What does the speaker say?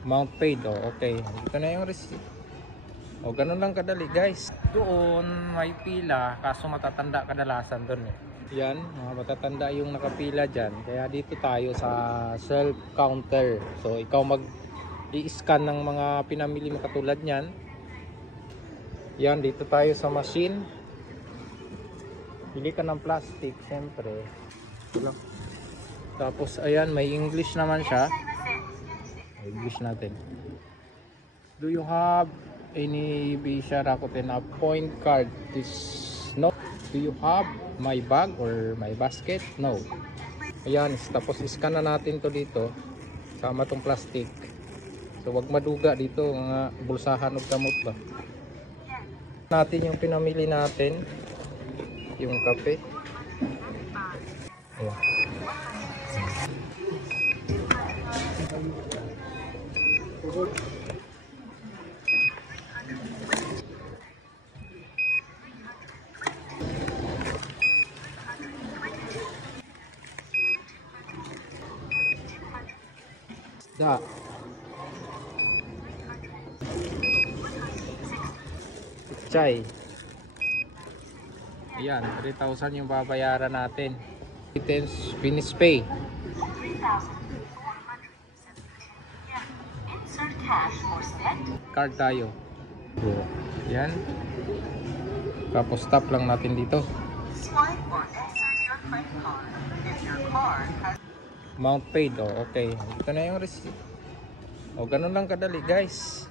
Amount paid, okay. Ito na yung receipt. Ganun lang kadali guys. Doon may pila, kaso matatanda kadalasan doon eh. Yan, mga matatanda yung nakapila dyan. Kaya dito tayo sa self counter. So ikaw mag-i-scan ng mga pinamili mo katulad nyan. Yan, dito tayo sa machine. Pili ka ng plastic, siyempre. Tapos ayan, may English naman siya. English natin. Do you have any Visa Rakuten point card? This no. Do you have my bag or my basket? No. Ayan, tapos iscan na natin to dito. Sama tong plastic. So wag maduga dito, mga bulsahan ug kamot ba. Natin yung pinamili natin. Yung kape. Ayan. Da. Chai. Ayan, 3,000 yung babayaran natin. Items, finish pay. Card tayo. Ayan. Tapos stop lang natin dito. Amount paid, okay. Ito na yung receipt. Ganun lang kadali guys.